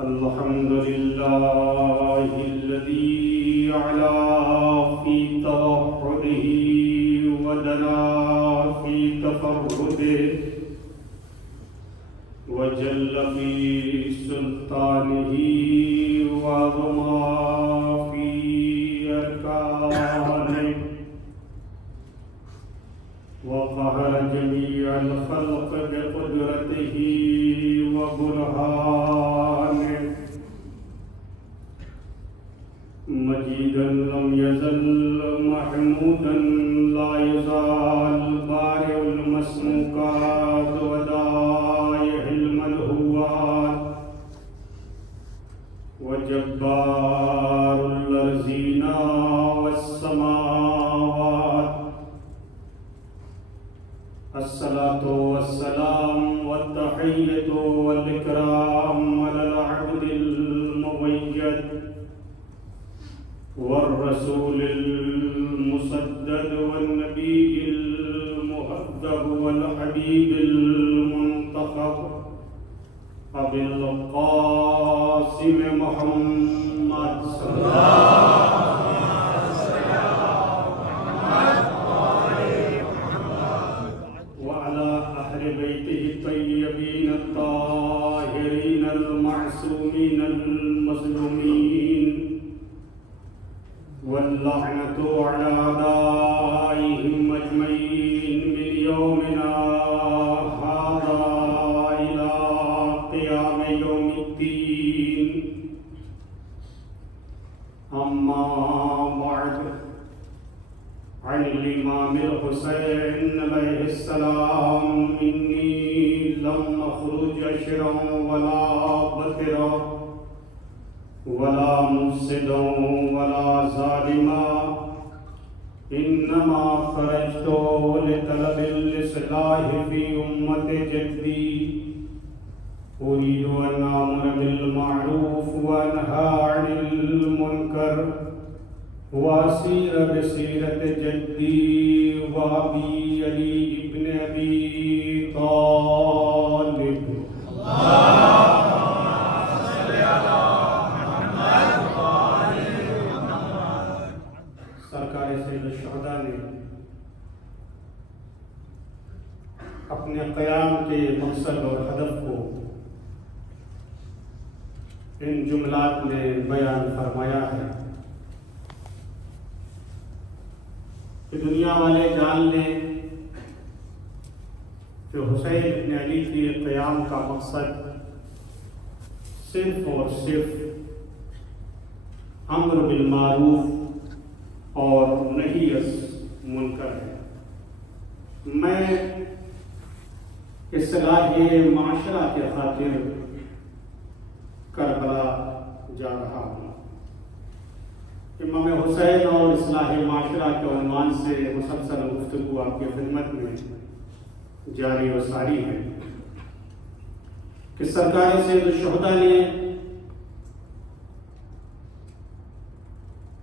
الحمد لله الذي علا في توحده ودنا في تفرده وجل في سلطانه وعظما في أركانه وقهر جميع الخلق بقدرته وبرهانه مجيدا لم يزل محمودا لا يزال بارئ المسموكات ودائع المدهوات وجبار الأرضين والسماوات الصلاة والسلام والتحية والإكرام على العبد المميز والرسول المسدد والنبي المهذب والحبيب المنتخب أبي القاسم محمد صلى الله الطيبين الطاهرين المعصومين المظلومين واللعنة على أعدائهم أجمعين من يومنا هذا إلى قيام يوم الدين أما بعد عن الإمام الحسين عليه السلام إني لم أخرج أشرا ولا بكرا ولا مفسدا ولا ظالما إنما خرجت لطلب الإصلاح في أمة جدي أريد أن آمر بالمعروف وأنهى عن المنكر وأسير بسيرة جدي وأبي علي ابن أبي طالب سرکار سید الشہداء نے اپنے قیام کے مقصد اور ہدف کو ان جملات میں بیان فرمایا ہے کہ دنیا والے جان لیں کہ حسین ابن علی کے قیام کا مقصد صرف اور صرف امر بالمعروف اور نہی عن منکر ہے۔ میں اصلاح معاشرہ کے خاطر کربلا جا رہا ہوں۔ امام حسین اور اصلاح معاشرہ کے عنوان سے مسلسل گفتگو آپ کی خدمت میں جاری و ساری ہے کہ سرکار سید الشہداء نے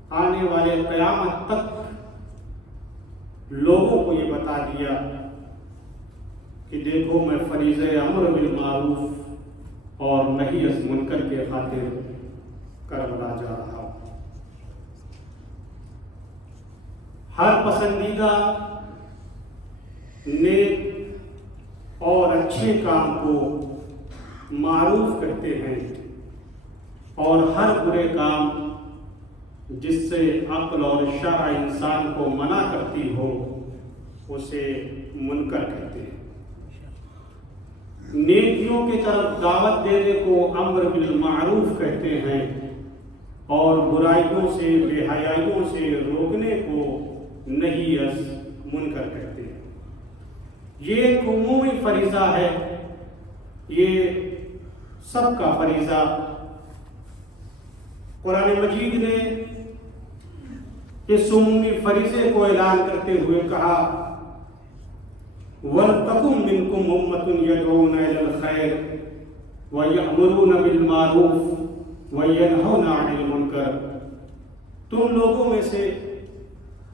آنے والے قیامت تک لوگوں کو یہ بتا دیا کہ دیکھو میں فریضہ امر بالمعروف اور نہی عن منکر کے خاطر کربلا جا رہا ہوں۔ ہر پسندیدہ نیک اور اچھے کام کو معروف کرتے ہیں اور ہر برے کام جس سے عقل اور شرع انسان کو منع کرتی ہو اسے منکر کہتے ہیں۔ نیکیوں کی طرف دعوت دینے کو امر بالمعروف کہتے ہیں اور برائیوں سے بے حیائیوں سے روکنے کو نہی عن منکر کہتے ہیں۔ یہ ایک عمومی فریضہ ہے، یہ سب کا فریضہ۔ قرآن مجید نے اس عمومی فریضے کو اعلان کرتے ہوئے کہا وَلْتَكُن مِّنكُمْ أُمَّةٌ يَدْعُونَ إِلَى الْخَيْرِ وَيَأْمُرُونَ بِالْمَعْرُوفِ وَيَنْهَوْنَ عَنِ الْمُنكَرِ۔ تم لوگوں میں سے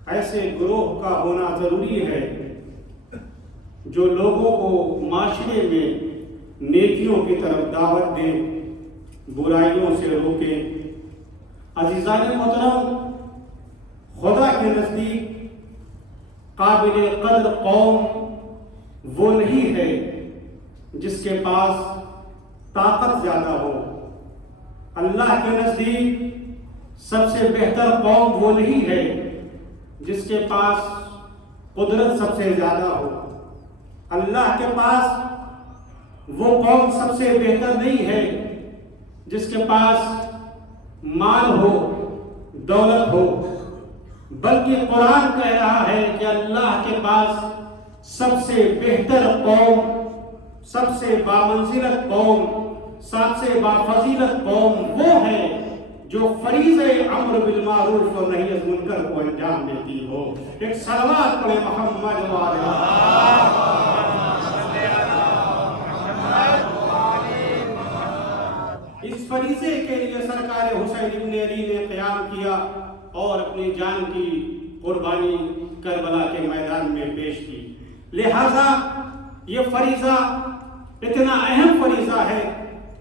ایسے گروہ کا ہونا ضروری ہے جو لوگوں کو معاشرے میں نیکیوں کی طرف دعوت دیں برائیوں سے روکیں۔ عزیزان محترم، خدا کے نزدیک قابل قدر قوم وہ نہیں ہے جس کے پاس طاقت زیادہ ہو۔ اللہ کے نزدیک سب سے بہتر قوم وہ نہیں ہے جس کے پاس قدرت سب سے زیادہ ہو۔ اللہ کے پاس وہ قوم سب سے بہتر نہیں ہے جس کے پاس مال ہو، دولت ہو، بلکہ قرآن کہہ رہا ہے کہ اللہ کے پاس سب سے بہتر قوم، سب سے بامنزلت قوم، سب سے بافضیلت قوم وہ ہے جو فریضہ امر بالمعروف اور نہی عن المنکر کو انجام دیتی ہو۔ ایک صلوات پڑھیں محمد اس فریضے کے لیے سرکار حسین ابن علی نے قیام کیا اور اپنی جان کی قربانی کربلا کے میدان میں پیش کی۔ لہذا یہ فریضہ اتنا اہم فریضہ ہے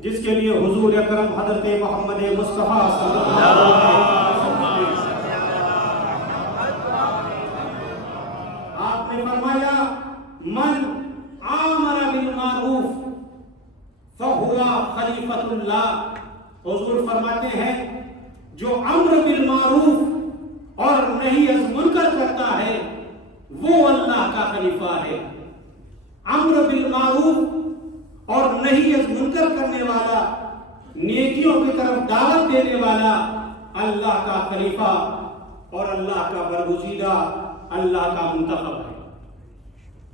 جس کے لیے حضور اکرم حضرت محمد مصطفیٰ صلی اللہ علیہ وسلم آپ نے فرمایا من آمر بالمعروف فہو خلیفۃ اللہ۔ حضور فرماتے ہیں جو امر بالمعروف اور نہی عن المنکر کرتا ہے وہ اللہ کا خلیفہ ہے۔ امر بالمعروف اور نہی عن المنکر کرنے والا، نیکیوں کی طرف دعوت دینے والا اللہ کا خلیفہ اور اللہ کا برگزیدہ، اللہ کا منتخب ہے۔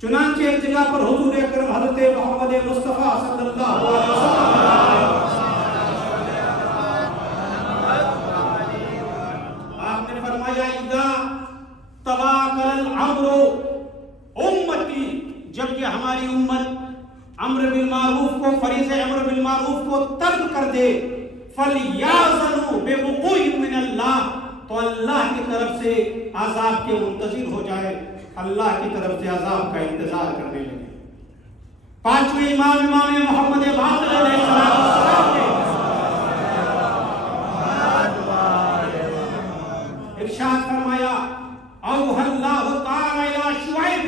چنانچہ ایک جگہ پر حضور اکرم حضرت محمد مصطفیٰ صلی اللہ علیہ وسلم آپ نے فرمایا اذا تواکل الامر امتی، جب یہ ہماری امت امر بالمعروف کو، فریضہ امر بالمعروف کو ترک کر دے، فلیاذنوا بوقوع من اللہ، تو اللہ کی طرف سے عذاب کے منتظر ہو جائے، اللہ کی طرف سے عذاب کا انتظار کرنے لگے۔ پانچویں امام محمد باقر علیہ السلام نے ارشاد فرمایا اوحی اللہ تعالی الی شعیب،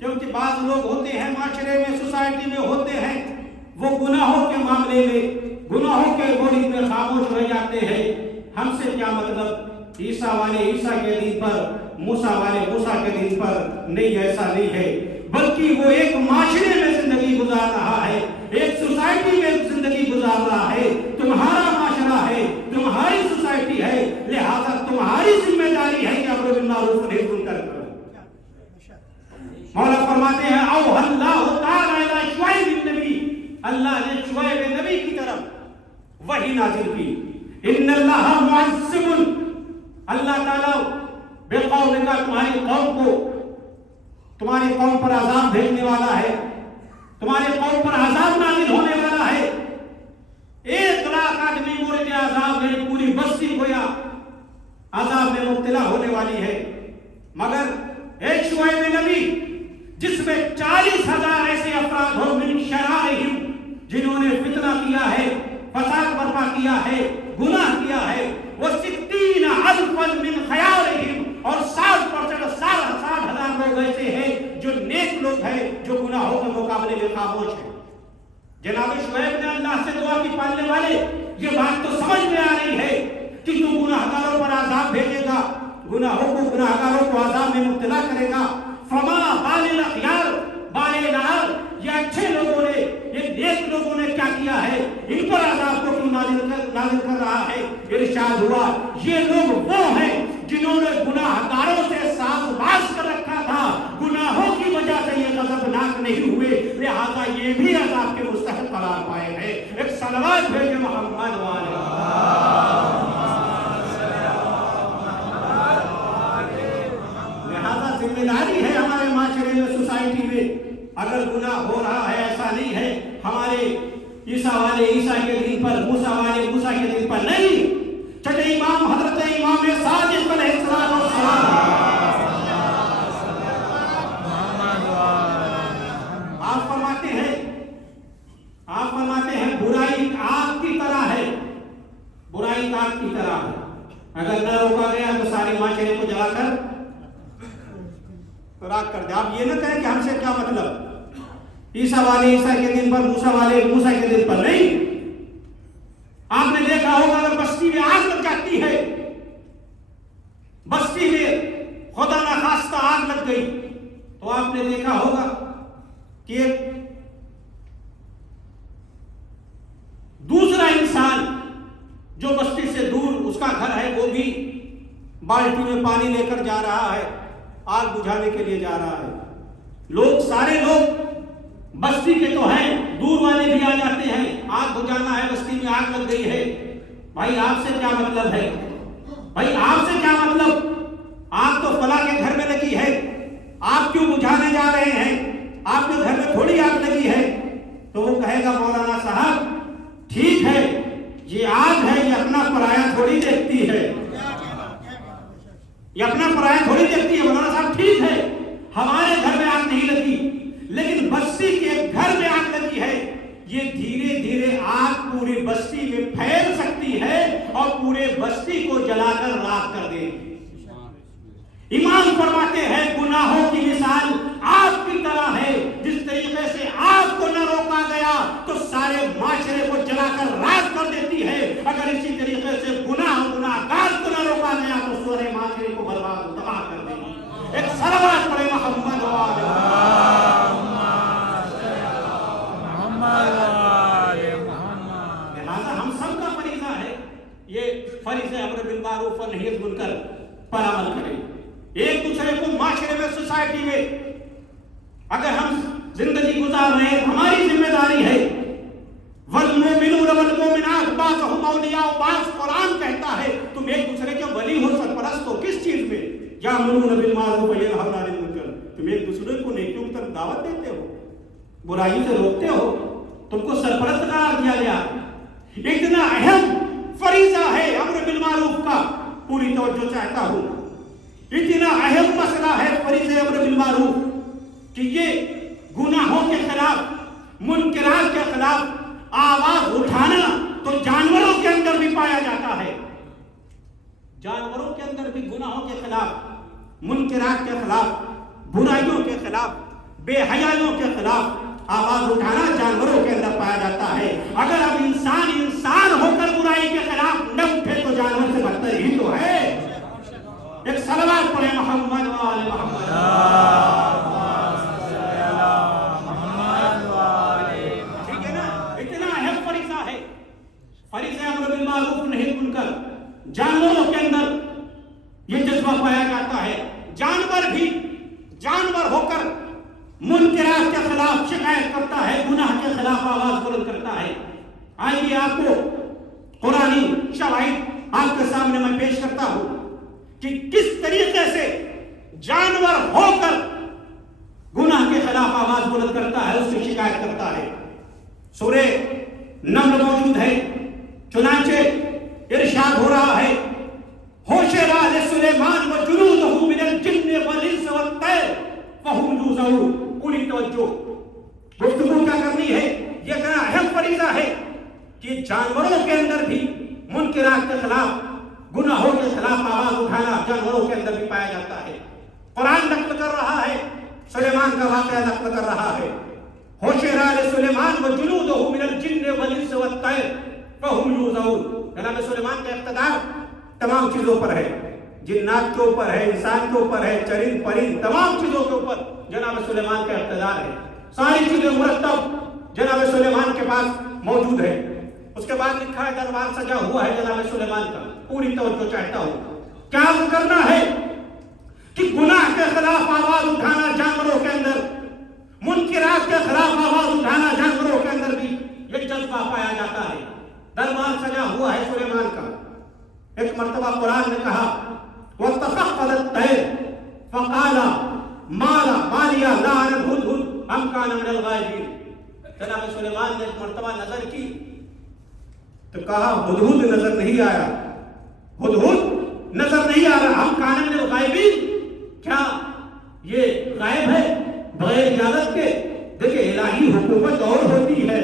کیونکہ بعض لوگ ہوتے ہیں معاشرے میں، سوسائٹی میں ہوتے ہیں، وہ گناہوں کے معاملے میں، گناہوں کے بوجھ میں خاموش رہ جاتے ہیں۔ ہم سے کیا مطلب، عیسیٰ والے عیسیٰ کے دین پر، موسیٰ والے موسیٰ کے دین پر، نہیں، ایسا نہیں ہے، بلکہ وہ ایک معاشرے میں زندگی گزار رہا ہے، ایک سوسائٹی میں زندگی گزار رہا ہے، تمہارا معاشرہ ہے، تمہاری سوسائٹی ہے، لہذا تمہاری ذمہ داری ہے کہ امر بالمعروف نہی عن المنکر کرو۔ مولا فرماتے ہیں اوحی اللہ تعالی الی شعیب النبی، اللہ نے شعیب نبی کی طرف وحی نازل کی، ان اللہ معذب، اللہ تعالیٰ بے قوم کا تمہاری قوم کو، تمہاری قوم پر عذاب بھیجنے والا ہے، تمہاری قوم پر عذاب نازل ہونے والا ہے۔ 1,00,000 آدمی مورد عذاب، میری پوری بستی گویا عذاب میں مبتلا ہونے والی ہے، مگر ایک شعیب نبی جس میں 40,000 ایسے افراد ہو من شرارہم، جنہوں نے فتنہ کیا ہے، فساد برپا کیا ہے، گناہ کیا ہے، وَسِتِّينَ من خیارہم، اور 60,000 لوگ ایسے ہیں جو نیک لوگ ہیں، جو گناہوں کے مقابلے میں خاموش ہیں۔ جناب شعیب نے اللہ سے دعا کی، پالنے والے یہ بات تو سمجھ میں آ رہی ہے کہ تو گناہگاروں پر عذاب بھیجے گا، گناہگاروں کو عذاب میں مبتلا کرے گا، فما بال الاخیار بال العار، یہ اچھے لوگوں نے، یہ نیک لوگوں نے کیا کیا ہے، ان پر عذاب کو کیوں نازل کر رہا ہے؟ ارشاد ہوا یہ لوگ وہ ہیں جنہوں نے گناہگاروں سے ساز باز کر رکھا تھا، گناہوں کی وجہ سے یہ غضبناک نہیں ہوئے، لہذا یہ بھی عذاب کے مستحق قرار پائے ہیں۔ ایک صلوات بھیجے محمد والے۔ لہذا ذمہ داری ہے ہمارے معاشرے میں، سوسائٹی میں، اگر گناہ ہو رہا ہے، ایسا نہیں ہے ہمارے عیسیٰ والے عیسیٰ کے دین پر، موسیٰ والے موسیٰ کے دین پر، نہیں، چھٹے امام حضرت امام صادق علیہ السلام آپ فرماتے ہیں برائی آگ کی طرح ہے، آگ کی طرح ہے، اگر نہ روکا گیا تو سارے معاشرے کو جلا کر راکھ کر دے۔ آپ یہ نہ کہیں کہ ہم سے کیا مطلب، عیسیٰ والے عیسیٰ کے دن پر، موسیٰ والے موسیٰ کے دن پر نہیں۔ آپ نے دیکھا ہوگا اگر بستی میں آگ لگ جاتی ہے، بستی میں خدا نخواستہ آگ لگ گئی، تو آپ نے دیکھا ہوگا کہ ایک دوسرا انسان جو بستی سے دور اس کا گھر ہے، وہ بھی بالٹی میں پانی لے کر جا رہا ہے، آگ بجھانے کے لیے جا رہا ہے۔ لوگ سارے لوگ بستی کے تو ہیں، دور والے بھی آ جاتے ہیں، آگ بجھانا ہے، بستی میں آگ لگ گئی ہے۔ بھائی آپ سے کیا مطلب ہے؟ بھائی آپ سے کیا مطلب؟ آگ تو فلاں کے گھر میں لگی ہے، آپ کیوں بجھانے جا رہے ہیں؟ آپ کے گھر میں تھوڑی آگ لگی ہے۔ تو وہ کہے گا مولانا صاحب ٹھیک ہے، یہ آگ ہے، یہ اپنا پرایا تھوڑی دیکھتی ہے، یہ اپنا پرایا تھوڑی دیکھتی ہے۔ مولانا صاحب ٹھیک ہے، ہمارے گھر میں آگ نہیں لگی، لیکن بستی کے گھر میں آگ لگی ہے، یہ دھیرے دھیرے آگ پوری بستی میں پھیل سکتی ہے اور پورے بستی کو جلا کر راکھ کر دے گی۔ امام فرماتے ہیں گناہوں کی مثال آگ کی طرح ہے، جس طریقے سے آگ کو نہ روکا گیا تو سارے معاشرے کو جلا کر راکھ کر دیتی ہے، اگر اسی طریقے سے گناہگار کو نہ روکا گیا تو سارے معاشرے کو برباد و تباہ کر دے گی۔ ایک صلوات پڑھے محمد و آل محمد۔ لہذا ہم سب کا فریضہ ہے، یہ فریضہ امر بالمعروف و نہی عن المنکر پر عمل کریں۔ ایک دوسرے کو معاشرے میں، سوسائٹی میں اگر ہم زندگی گزار رہے ہیں، ہماری ذمہ داری ہے۔ والمؤمنون والمؤمنات بعضهم اولیاء بعض، قرآن کہتا ہے تم ایک دوسرے کے ولی ہو، سرپرست ہو، کس چیز میں؟ یأمرون بالمعروف وینہون عن المنکر، تم ایک دوسرے کو نیکیوں کی طرف دعوت دیتے ہو، برائی سے روکتے ہو، تم کو سرپرست قرار دیا گیا۔ اتنا اہم فریضہ ہے امر بالمعروف کا، پوری توجہ چاہتا ہوں۔ اتنا اہم مسئلہ ہے فریضہ امر بالمعروف کہ یہ گناہوں کے خلاف، منکرات کے خلاف آواز اٹھانا تو جانوروں کے اندر بھی پایا جاتا ہے۔ جانوروں کے اندر بھی گناہوں کے خلاف، منکرات کے خلاف، برائیوں کے خلاف، بے حیائیوں کے خلاف آواز اٹھانا جانوروں کے اندر پایا جاتا ہے۔ اگر اب انسان ہو کر برائی کے خلاف نہ اٹھے تو جانور سے بدتر ہی تو ہے۔ ایک صلوات پڑھے محمد و آل محمد۔ ٹھیک ہے نا، اتنا اہم فریضہ ہے، فریضہ امر بالمعروف نہی عن المنکر۔ جانوروں کے اندر یہ جذبہ پایا جاتا ہے، جانور بھی جانور ہو کر منکرات کے خلاف شکایت کرتا ہے، گناہ کے خلاف آواز بلند کرتا ہے۔ آئیے آپ کو قرآنی شواہد آپ کے سامنے میں پیش کرتا ہوں کہ کس طریقے سے جانور ہو کر گناہ کے خلاف آواز بلند کرتا ہے، اس کی شکایت کرتا ہے۔ سورہ نمل موجود ہے، چنانچہ ارشاد ہو رہا ہے حشر لسلیمان وجنودہ من الجن والانس والطیر فہم یوزعون۔ پوری توجہ، گفتگو کیا کرنی ہے، یہ اتنا اہم فریضہ ہے کہ جانوروں کے اندر بھی منکرات کے خلاف، گناہوں کے خلاف آواز اٹھانا جانوروں کے اندر بھی پایا جاتا ہے۔ قرآن نقل کر رہا ہے، سلیمان کا واقعہ نقل کر رہا ہے۔ حشر لسلیمان وجنودہ من الجن والانس والطیر فہم یوزعون۔ جناب سلیمان کا اقتدار تمام چیزوں پر ہے، جنات کے اوپر ہے، انسان کے اوپر ہے، چرند پرند تمام چیزوں کے اوپر جناب سلیمان کا اقتدار ہے۔ ساری چیزیں مرتب جناب سلیمان کے پاس موجود ہے۔ اس کے بعد لکھا ہے دربار سجا ہوا ہے جناب سلیمان کا۔ پوری توجہ چاہتا ہوں، کیا کرنا ہے کہ گناہ کے خلاف آواز اٹھانا جانوروں کے اندر، منکرات کے خلاف آواز اٹھانا جانوروں کے اندر بھی یہ جذبہ پایا جاتا ہے۔ دربار سجا ہوا ہے سلیمان کا۔ ایک مرتبہ قرآن نے کہا وَتَفَقَّدَ الطَّيْرُ فَقَالَ مَا لِيَ لَا أَرَى الْهُدْهُدَ أَمْ كَانَ مِنَ الْغَائِبِينَ۔ جناب سلیمان نے ایک مرتبہ نظر کی تو کہا ہدہد نظر نہیں آیا، ہدہد نظر نہیں آ رہا، ہم کان من الغائبین، کیا یہ غائب ہے بغیر اجازت کے؟ دیکھیں الہی حکومت اور ہوتی ہے،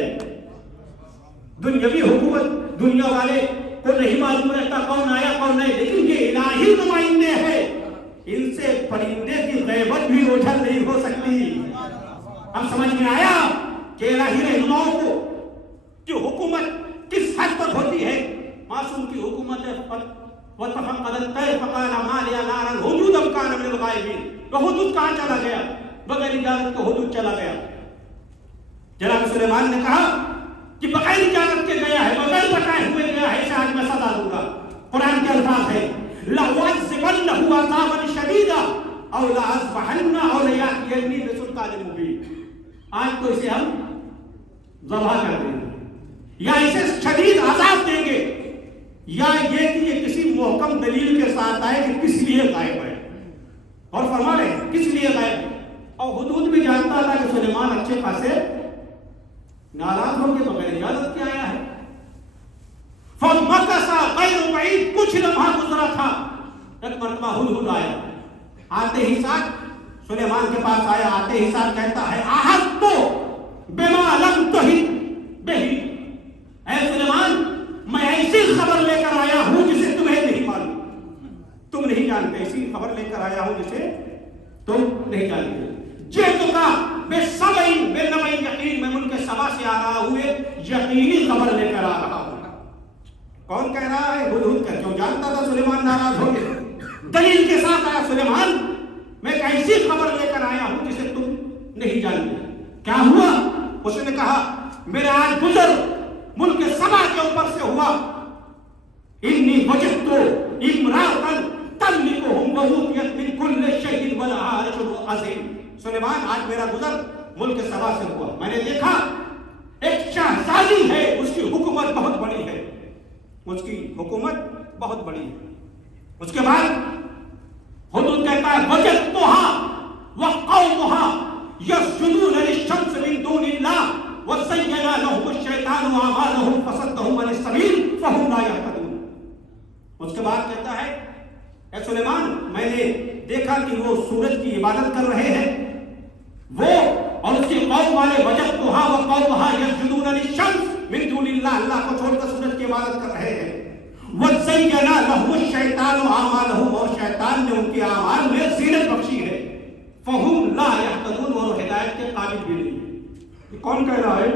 دنیاوی حکومت، دنیا والے کو نہیں معلوم رہتا کون آیا کون نہیں، لیکن یہ الہی نمائندے ہیں، ان سے پرندے کی غیبت بھی اوجھل نہیں ہو سکتی۔ اب سمجھ میں آیا کہ الہی رہنماؤں کو کی حکومت کس حد تک ہوتی ہے۔ معصوم کی حکومت ہے وَتَفَقَّدَ الطَّيْرَ فَقَالَ مَا لِيَ لَا أَرَى الْهُدْهُدَ أَمْ كَانَ مِنَ الْغَائِبِينَ۔ تو ہدہد کہاں چلا گیا؟ بغیر اجازت کو ہدہد چلا گیا۔ جناب سلیمان نے کہا کہ بغیر اجازت کے گیا ہے، بغیر بتائے ہوئے گیا ہے، اسے آج میں سزا دوں گا۔ قرآن کے الفاظ ہے لَأُعَذِّبَنَّهُ عَذَابًا شَدِيدًا أَوْ لَأَذْبَحَنَّهُ أَوْ لَيَأْتِيَنِّي بِسُلْطَانٍ مُبِينٍ۔ آج تو اسے ہم ذبح کر دیں گے یا اسے شدید عذاب دیں گے، یا یہ کہ یہ کسی محکم دلیل کے ساتھ آئے کہ کس لیے غائب ہے، اور فرما رہے ہیں کس لیے غائب ہے۔ اور ہدہد بھی جانتا تھا کہ سلیمان اچھے خاصے ناراض ہو کے بغیر اجازت کے آیا ہے۔ فَمَكَثَ غَيْرَ بَعِيدٍ، کچھ لمحہ گزرا تھا، ایک مرتبہ ہدہد آیا، آتے ہی ساتھ سلیمان کے پاس آیا، آتے ہی ساتھ کہتا ہے أَحَطْتُ بِمَا لَمْ تُحِطْ بِهِ، اے سلیمان میں ایسی خبر لے کر آیا ہوں جسے تمہیں نہیں معلوم، تم نہیں جانتے، ایسی خبر لے کر آیا ہوں جسے تم نہیں جانتے۔ جئتک بسبع بنبأ یقین، میں ملک سبا سے آ رہا ہوں، یقینی خبر لے کر آ رہا ہوں۔ کون کہہ رہا ہے؟ ہدہد کا، کیوں جانتا تھا سلیمان ناراض ہو گئے، دلیل کے ساتھ آیا سلیمان میں ایک ایسی خبر لے کر آیا ہوں جسے تم نہیں جانتے۔ کیا ہوا؟ اس نے کہا میرا آج گزر ملک سبا کے اوپر سے ہوا، انی وجدت امرأة تملکہم وأوتیت من کل شیء ولہا عرش عظیم۔ سلیمان آج میرا گزر ملک سبا سے ہوا، میں نے دیکھا ایک شہزادی ہے، اس کی حکومت بہت بڑی ہے، اس کی حکومت بہت بڑی ہے۔ اس کے بعد ہدہد کہتا ہے وجدتها وقومها یسجدون للشمس من دون اللہ وَزَيَّنَ لَهُمُ الشَّيْطَانُ أَعْمَالَهُمْ فَصَدَّهُمْ عَنِ السَّبِيلِ فَهُمْ لَا يَهْتَدُونَ۔ اس کے بعد کہتا ہے اے سلیمان میں نے دیکھا کہ وہ سورج کی عبادت کر رہے ہیں، وہ اور اس کی قوم والے وجدتها وقومها يسجدون للشمس من دون اللہ، اللہ کو چھوڑ کر سورج کی عبادت کر رہے ہیں۔ وَزَيَّنَ لَهُمُ الشَّيْطَانُ أَعْمَالَهُمْ، اور شیطان نے ان کے اعمال میں زینت بخشی ہے، فَهُمْ لَا يَهْتَدُونَ، اور ہدایت کے قابل بھی نہیں۔ کون کہہ رہا ہے؟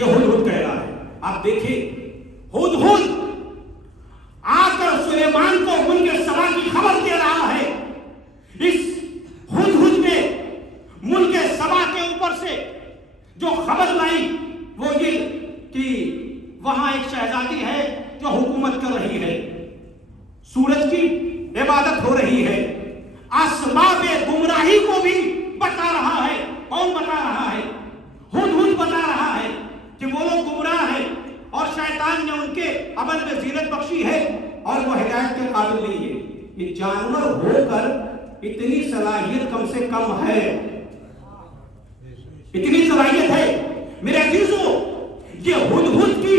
یہ ہدہد کہہ رہا ہے۔ آپ دیکھیں ہدہد آ کر سلیمان کو ملک سبا کی خبر دے رہا ہے۔ اس ہدہد نے ملک سبا کے اوپر سے جو خبر لائی وہ یہ کہ وہاں ایک شہزادی ہے جو حکومت کر رہی ہے، سورج کی عبادت ہو رہی ہے، اسباب گمراہی کو بھی بتا رہا ہے۔ کون بتا رہا ہے؟ ہدہد بتا رہا ہے کہ وہ لوگ گمراہ ہیں اور شیطان نے ان کے عمل میں زینت بخشی ہے اور وہ ہدایت کے قابل نہیں ہے۔ یہ جانور ہو کر اتنی صلاحیت کم سے کم ہے، اتنی صلاحیت ہے میرے عزیزوں، یہ ہدہد کی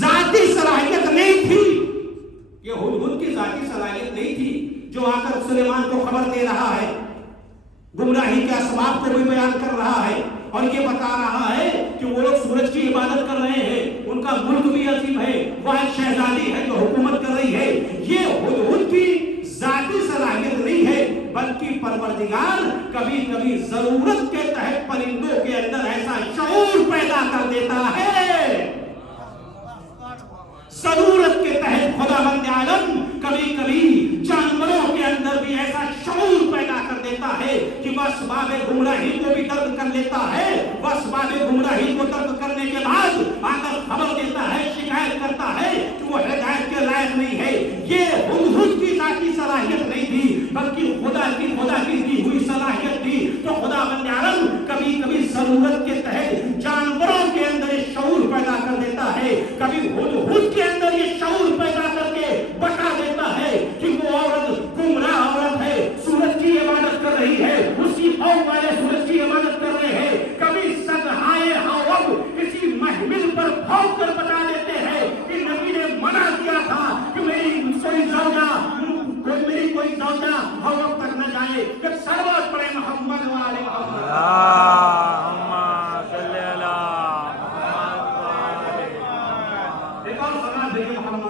ذاتی صلاحیت نہیں تھی، یہ ہدہد کی ذاتی صلاحیت نہیں تھی جو آ کر سلیمان کو خبر دے رہا ہے، گمراہی کے اسباب کو بھی بیان کر رہا ہے اور یہ بتا رہا ہے کہ وہ لوگ سورج کی عبادت کر رہے ہیں، ان کا ملک بھی عظیم ہے، وہ ایک شہزادی ہے جو حکومت کر رہی ہے۔ یہ ہدہد کی ذاتی صلاحیت نہیں ہے، بلکہ پروردگار کبھی کبھی ضرورت کے تحت پرندوں کے اندر ایسا شعور پیدا کر دیتا ہے، ضرورت کے تحت خداوند عالم کبھی کبھی جانوروں کے اندر بھی ایسا شعور پیدا کر دیتا ہے کہ وہ اسباب گمراہی کو بھی ترک کر لیتا ہے، وہ اسباب گمراہی کو ترک کرنے کے بعد آ کر خبر دیتا ہے، شکایت کرتا ہے کہ وہ ہدایت کے لائق نہیں ہے۔ یہ ہدہد کی ذاتی صلاحیت نہیں تھی بلکہ خدا کی دی ہوئی صلاحیت تھی۔ تو خداوند عالم کبھی کبھی ضرورت کے تحت جانوروں کے اندر یہ شعور پیدا کر دیتا ہے، کبھی ہدہد کے اندر یہ شعور پیدا کر کے بتا دیتا ہے کہ وہ عورت گمراہ عورت ہے، سورج کی عبادت کر رہی ہے، اس کی قوم والے سورج کی عبادت کر رہے ہیں۔ کبھی صدہائے حوض کسی محمل پر پھونک کر بتا دیتے ہیں کہ نبی نے منع کیا تھا کہ میری کوئی زوجہ حوض تک نہ جائے۔ کہ سروت پڑے محمد والے محمد، اللہم صلی علی محمد۔ ایک اور سلام دیکھیں محمد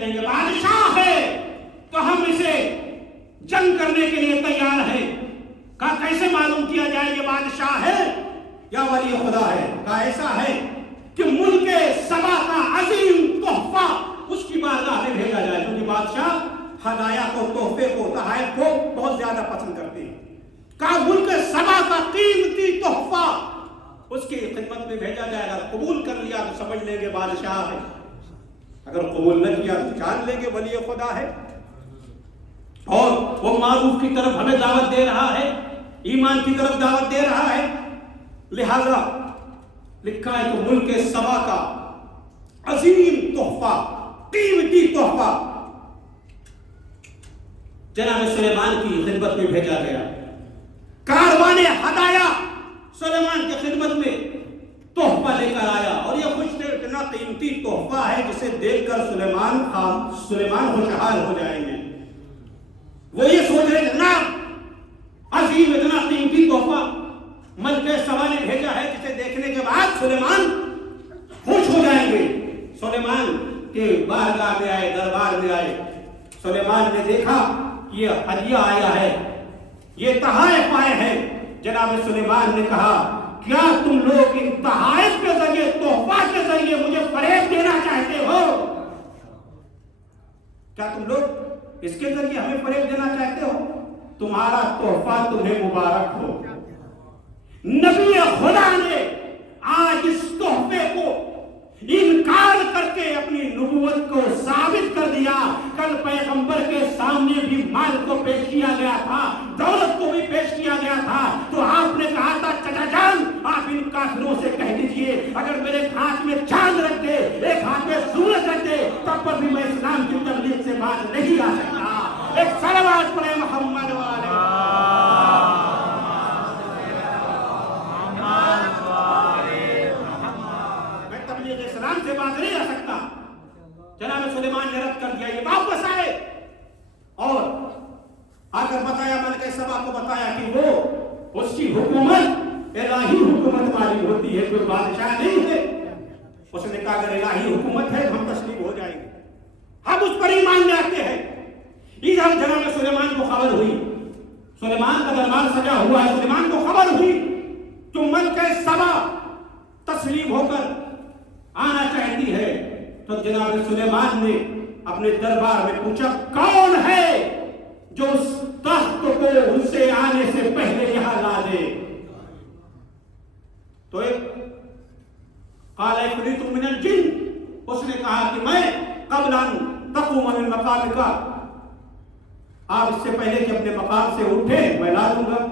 کریں گے. بادشاہ ہے تو ہم اسے جنگ کرنے کے لیے تیار ہیں. کہا کیسے معلوم کیا جائے یہ بادشاہ ہے یا ولی خدا ہے؟ کہا ایسا ہے کہ ملک سبا کا عظیم تحفہ اس کی بارگاہ میں بھیجا جائے، کیونکہ بادشاہ ہدایہ کو، تحفے کو، تحائف کو بہت زیادہ پسند کرتے ہیں. کہا ملک سبا کا قیمتی تحفہ اس کی خدمت میں بھیجا جائے. اگر قبول کر لیا تو سمجھ لیں گے بادشاہ ہے، اگر قبول نہ کیا تو جان لیں گے ولی خدا ہے. اور وہ معروف کی طرف ہمیں دعوت دے رہا ہے، ایمان کی طرف دعوت دے رہا ہے. لہذا لکھا ہے کہ ملک سبا کا عظیم تحفہ، قیمتی تحفہ جناب سلیمان کی خدمت میں بھیجا گیا. کاروان ہدایہ سلیمان کی خدمت میں تحفہ لے کر آیا، اور یہ خوش تھے، اتنا قیمتی تحفہ ہے جسے دیکھ کر سلیمان خوشحال ہو جائیں گے. وہ یہ سوچ رہے جناب عظیم اتنا قیمتی تحفہ ملک سبا نے بھیجا ہے جسے دیکھنے کے بعد سلیمان خوش ہو جائیں گے. سلیمان کے بارگاہ میں آئے، دربار میں آئے. سلیمان نے دیکھا یہ ہدیہ آیا ہے، یہ تحائف آئے ہیں. جناب سلیمان نے کہا کیا تم لوگ ان تحائف کے ذریعے، تحفہ کے ذریعے مجھے فریب دینا چاہتے ہو؟ کیا تم لوگ اس کے ذریعے ہمیں فریب دینا چاہتے ہو؟ تمہارا تحفہ تمہیں مبارک ہو. نبی خدا نے آج اس تحفے کو انکار کر کے اپنی نبوت کو ثابت کر دیا. کل پیغمبر کے سامنے بھی مال کو پیش کیا گیا تھا، دولت کو بھی پیش کیا گیا تھا، تو آپ نے کہا تھا چچا جان آپ ان کافروں سے کہہ دیجئے اگر میرے ہاتھ میں چاند رکھ دے، ایک ہاتھ میں سورج رکھ دے، تب پر بھی میں اسلام کی تبلیغ سے باز نہیں آ سکتا. ایک صلوات پڑھے محمد والے. اسلام سے بات نہیں آ سکتا. جناب سلیمان نے رد کر دیا. یہ واپس آئے اور آ کر بتایا، ملک سبا کو بتایا کہ وہ اس کی حکومت الہی حکومت والی ہوتی ہے، کوئی بادشاہ نہیں ہے. اس نے کہا اگر الہی حکومت ہے ہم تسلیم ہو جائیں گے، ہم اس پر ایمان لے آتے ہیں. ادھر جناب سلیمان کو خبر ہوئی، سلیمان کا دربار سجا ہوا ہے، سلیمان کو خبر ہوئی جو ملک سبا تسلیم ہو کر آنا چاہتی ہے. تو جناب سلیمان نے اپنے دربار میں پوچھا کون ہے جو اس تخت کو ان سے آنے سے پہلے یہاں لا دے. تو ایک قال عفریت من الجن، اس نے کہا کہ میں قبل ان تقوم من مقامک، آپ اس سے پہلے کہ اپنے مقام سے اٹھے میں لا دوں گا.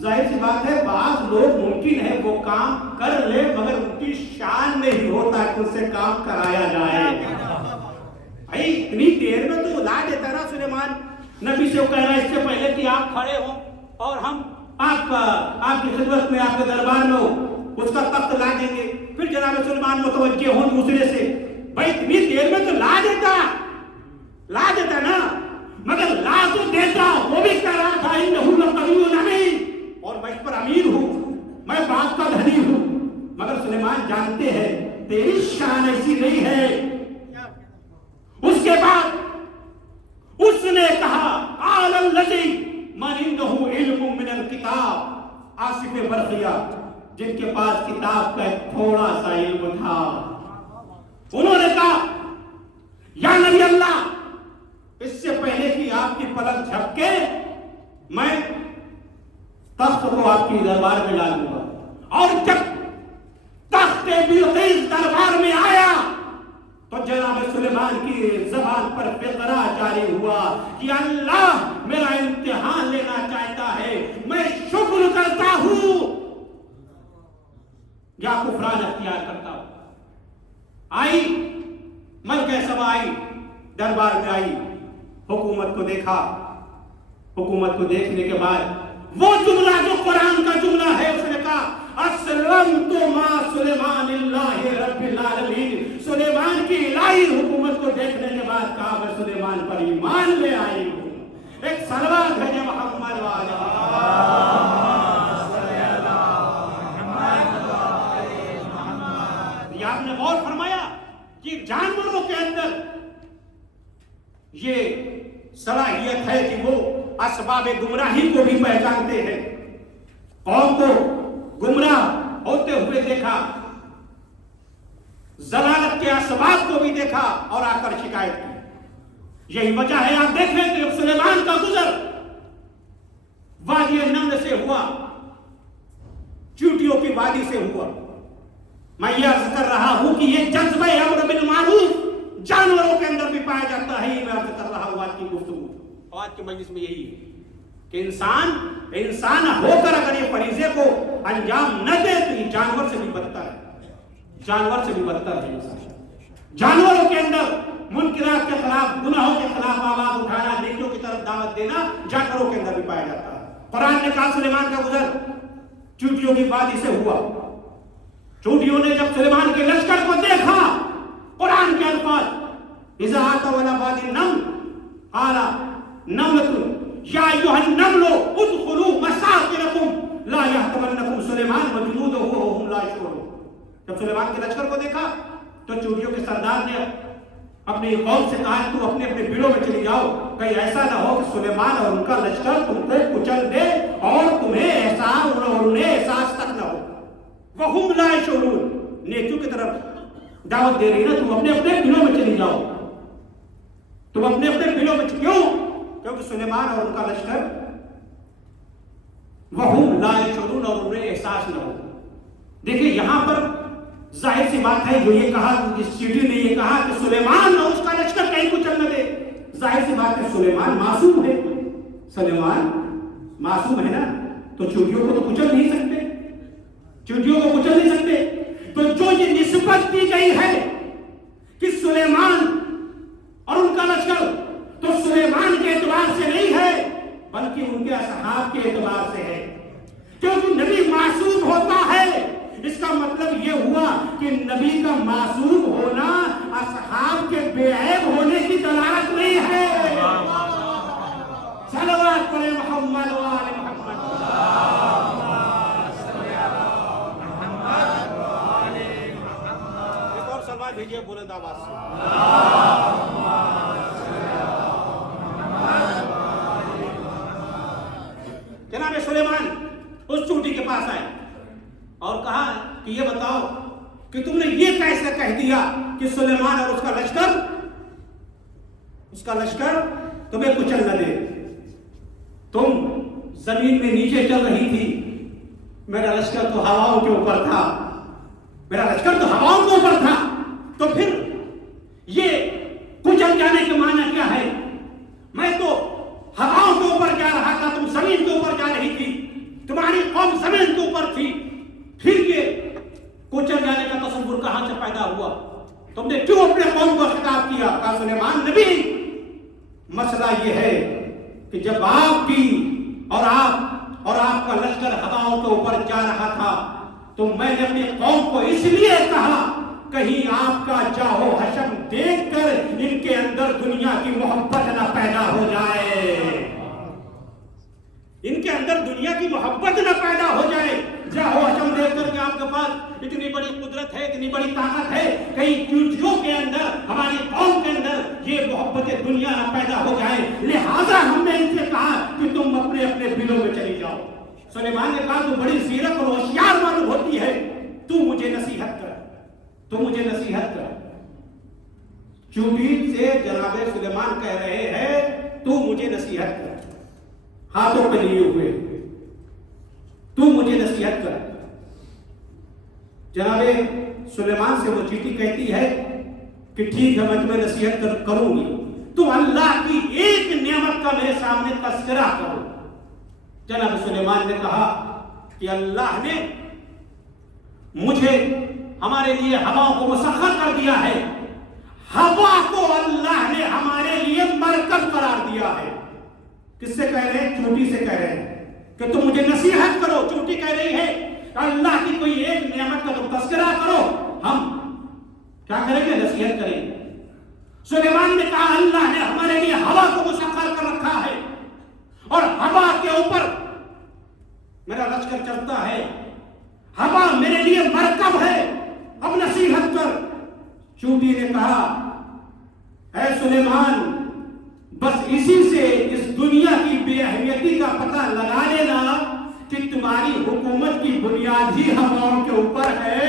ظاہر سی بات ہے بعض لوگ ممکن ہے وہ کام کر لے مگر ان کی شان میں ہی ہوتا ہے کہ ان سے کام کرایا جائے. بھائی اتنی دیر میں تو لا دیتا نا سلیمان. نبی سے وہ کہہ رہا ہے اس سے پہلے کہ آپ کھڑے ہوں اور ہم آپ کی خدمت میں، آپ کے دربار میں ہو، اس کا تخت لا دیں گے. پھر جناب سلیمان متوجہ ہوں دوسرے سے، بھائی اتنی دیر میں تو لا دیتا نا، مگر لا تو دیتا. وہ بھی کہہ رہا تھا انہو لقوی امین، اور میں اس پر امیر ہوں، میں بات کا دھنی ہوں. مگر سلیمان جانتے ہیں تیری شان ایسی نہیں ہے. اس کے بعد اس نے کہا قال الذی من عنده علم من الکتاب، آصف برقیہ جن کے پاس کتاب کا ایک تھوڑا سا علم تھا، انہوں نے کہا یا نبی اللہ اس سے پہلے کہ آپ کی پلک جھپکے میں تخت کو آپ کی دربار میں لا دوں گا. اور جب تخت بلقیس دربار میں آیا تو جناب سلیمان کی زبان پر فقرہ جاری ہوا کہ اللہ میرا امتحان لینا چاہتا ہے، میں شکر کرتا ہوں یا کفران اختیار کرتا ہوں. آئی ملکہ سبا آئی، دربار میں آئی، حکومت کو دیکھا. حکومت کو دیکھنے کے بعد وہ جملہ جو قرآن کا جملہ ہے، اس نے کہا اسلمت مع سلیمان اللہ رب العالمین. سلیمان کی الہی حکومت کو دیکھنے کے بعد کہا میں سلیمان پر ایمان لے آئی ہوں. ایک صلوات ہے محمد والا. یہ آپ نے غور فرمایا کہ جانوروں کے اندر یہ صلاحیت ہے کہ وہ اسباب گمراہی کو بھی پہچانتے ہیں. قوم کو گمراہ ہوتے ہوئے دیکھا, ضلالت کے اسباب کو بھی دیکھا اور آ کر شکایت کی. یہی وجہ ہے آپ دیکھیں کہ جب سلیمان کا گزر وادی نمل سے ہوا, چیونٹیوں کی وادی سے ہوا, میں یہ عرض کر رہا ہوں کہ یہ جذبہ امر بالمعروف جانوروں کے اندر بھی پایا جاتا ہے. یہ میں عرض کر رہا ہوں آج کی گفتگو, آج کے مجلس میں یہی ہے کہ انسان ہو کر اگر یہ فریضے کو انجام نہ دے تو یہ جانور سے بھی بدتر ہے, جانور سے بھی بدتر ہے. جانوروں کے اندر منکرات کے خلاف, گناہوں کے خلاف آواز اٹھانا, نیکیوں کی طرف دعوت دینا جانوروں کے اندر بھی پایا جاتا ہے. قرآن نے کہا سلیمان کا گزر چونٹیوں کی وادی سے ہوا. چونٹیوں نے جب سلیمان کے لشکر کو دیکھا, قرآن کے الفاظ اذا آتوا علی وادی النمل قال نملۃ یا ایھا النمل ادخلوا مساکنکم لا یحطمنکم سلیمان وجنودہ وهم لا یشعرون. جب سلیمان کے لشکر کو دیکھا تو چونٹیوں کے سردار نے اپنی قوم سے کہا تم اپنے اپنے بلوں میں چلی جاؤ, کہیں ایسا نہ ہو کہ سلیمان اور ان کا لشکر تم کو کچل دے اور تمہیں احساس اور انہیں احساس تک نہ ہو. وهم لا یشعرون, نیکیوں کی طرف دعوت دے رہی نا, تم اپنے اپنے بلوں میں چلی جاؤ, تم اپنے اپنے بلوں میں. کیوں؟ کیونکہ سلیمان اور ان کا لشکر وهم لا یشعرون, اور انہیں احساس نہ ہو. دیکھیں یہاں پر ظاہر سی بات ہے جو یہ کہا, اس چیٹی نے یہ کہا کہ سلیمان اور اس کا لشکر کہیں کچل نہ دے. ظاہر سی بات ہے سلیمان معصوم ہے, سلیمان معصوم ہے نا, تو چونٹیوں کو تو کچل نہیں سکتے, چونٹیوں کو کچل نہیں سکتے. تو جو یہ نسبت دی گئی ہے کہ سلیمان اور ان کا لشکر, تو سلیمان کے اعتبار سے نہیں ہے بلکہ ان کے اصحاب کے اعتبار سے ہے. کیونکہ نبی معصوم ہوتا ہے, اس کا مطلب یہ ہوا کہ نبی کا معصوم ہونا اصحاب کے بے عیب ہونے کی دلالت نہیں ہے. صلوات پڑھیں محمد و آل محمد. ایک اور سلوات بھیجیے بلند آواز سے. جناب سلیمان اس چونٹی کے پاس آئے اور کہا کہ یہ بتاؤ کہ تم نے یہ کیسے کہہ دیا کہ سلیمان اور اس کا لشکر تمہیں کچل نہ دے. تم زمین میں نیچے چل رہی تھی, میرا لشکر تو ہواؤں کے اوپر تھا, میرا لشکر تو ہواؤں کے اوپر تھا, تو پھر یہ کچل جانے کے معنی کیا ہے؟ میں تو ہواؤں کے اوپر جا رہا تھا, تم زمین کے اوپر جا رہی تھی, تمہاری قوم زمین کے اوپر تھی, پھر یہ کچل جانے کا تصور کہاں سے پیدا ہوا؟ تم نے کیوں اپنے قوم کو خطاب کیا؟ کہا سلیمان نبی مسئلہ یہ ہے کہ جب آپ بھی اور آپ کا لشکر ہواؤں کے اوپر جا رہا تھا تو میں نے اپنی قوم کو اس لیے کہا کہیں آپ کا جاہو حشم دیکھ کر ان کے اندر دنیا کی محبت نہ پیدا ہو جائے, ان کے اندر دنیا کی محبت نہ پیدا ہو جائے. جاہو حشم دیکھ کر کہ آپ کے پاس اتنی بڑی قدرت ہے, اتنی بڑی طاقت ہے, کہیں چونٹیوں کے اندر, ہماری قوم کے اندر یہ محبت دنیا نہ پیدا ہو جائے. لہذا ہم نے ان سے کہا کہ تم اپنے اپنے بلوں میں چلی جاؤ. سلیمان نے کہا تو بڑی زیرک اور ہوشیار معلوم ہوتی ہے, تو مجھے نصیحت کر, تو مجھے نصیحت کر. چونٹی سے جناب سلیمان کہہ رہے ہیں تو مجھے نصیحت کر, ہاتھوں پہ لیے ہوئے, تو مجھے نصیحت کر. جناب سلیمان سے وہ چیٹی کہتی ہے کہ ٹھیک ہے میں تمہیں نصیحت کروں گی, تم اللہ کی ایک نعمت کا میرے سامنے تذکرہ کرو. جناب سلیمان نے کہا کہ اللہ نے مجھے ہمارے لیے ہواؤں کو مسخر کر دیا ہے, ہوا کو اللہ نے ہمارے لیے مرکب قرار دیا ہے. کس سے کہہ رہے ہیں؟ چونٹی سے کہہ رہے ہیں کہ تم مجھے نصیحت کرو. چونٹی کہہ رہی ہے کہ اللہ کی کوئی ایک نعمت کا تم تذکرہ کرو, ہم کیا کریں گے؟ نصیحت کریں گے. سلیمان نے کہا اللہ نے ہمارے لیے ہوا کو مسخر کر رکھا ہے اور ہوا کے اوپر میرا لشکر چلتا ہے, ہوا میرے لیے مرکب ہے, اب نصیحت کر. چونٹی نے کہا اے سلیمان اسی سے اس دنیا کی بے اہمیتی کا پتہ لگا لینا کہ تمہاری حکومت کی بنیاد ہی ہواؤں کے اوپر ہے.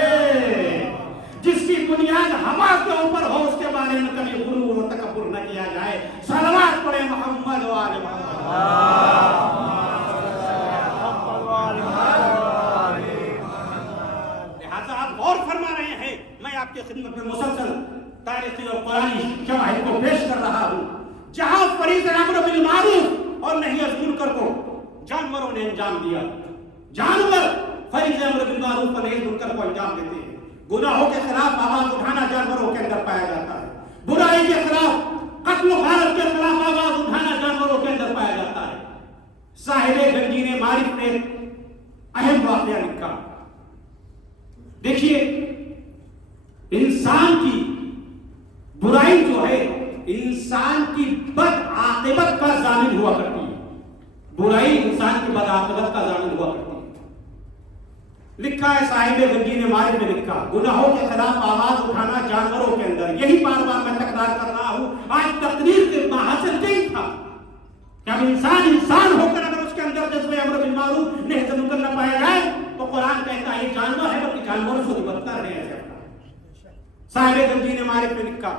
جس کی بنیاد ہوا کے اوپر ہو اس کے بارے میں کبھی غرور و تکبر نہ کیا جائے. صلوات پڑھے محمد و آل محمد. لہذا آپ غور فرما رہے ہیں. میں آپ کی خدمت میں مسلسل تاریخی اور قرآنی شواہد کو پیش کر رہا ہوں. جہاں فریضہ امر بالمعروف اور نہی عن المنکر کو جانوروں نے انجام دیا. جانور فریضہ امر بالمعروف اور نہی عن المنکر کو انجام دیتے ہیں. گناہوں کے خلاف آواز اٹھانا جانوروں کے اندر پایا جاتا ہے. برائی کے خلاف، قتل و غارت کے خلاف آواز اٹھانا جانوروں کے اندر پایا جاتا ہے. صاحب گنجین معارف نے اہم واقعہ لکھا. دیکھیے، انسان کی برائی جو ہے انسان کی بد عاقبت کا ضامن ہوا کرتی ہے. برائی انسان کی بد عاقبت کا ضامن ہوا کرتی ہے. لکھا ہے صاحب گنجین معارف نے لکھا، گناہوں کے خلاف آواز اٹھانا جانوروں کے اندر. یہی بار بار میں تکرار کر رہا ہوں. آج تقریر کے حاصل یہی تھا کہ اب انسان ہو کر اگر اس کے اندر جذبہ امر بالمعروف نہی عن المنکر نہ پایا جائے تو قرآن کہتا ہے یہ جانور ہے، بلکہ جانوروں سے بدتر ہے. صاحب گنجین معارف نے لکھا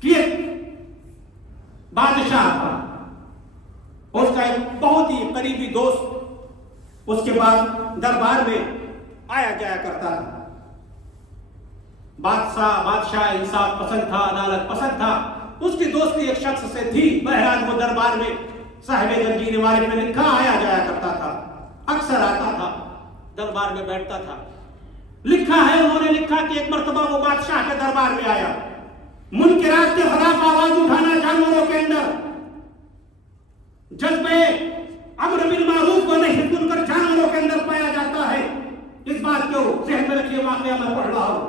کہ ایک بادشاہ تھا، اس کا ایک بہت ہی قریبی دوست اس کے بعد دربار میں آیا جایا کرتا تھا. بادشاہ انصاف پسند تھا، عدالت پسند تھا. اس کی دوستی ایک شخص سے تھی. بہرحال وہ دربار میں صاحب گنجین معارف میں لکھا آیا جایا کرتا تھا. اکثر آتا تھا، دربار میں بیٹھتا تھا. لکھا ہے انہوں نے لکھا کہ ایک مرتبہ وہ بادشاہ کے دربار میں آیا. منکرات کے خلاف آواز اٹھانا جانوروں کے اندر، جذبے امر بالمعروف و نہی عن المنکر جانوروں کے اندر پایا جاتا ہے. اس بات کو ذہن میں رکھیے. واقعہ میں پڑھ رہا ہوں.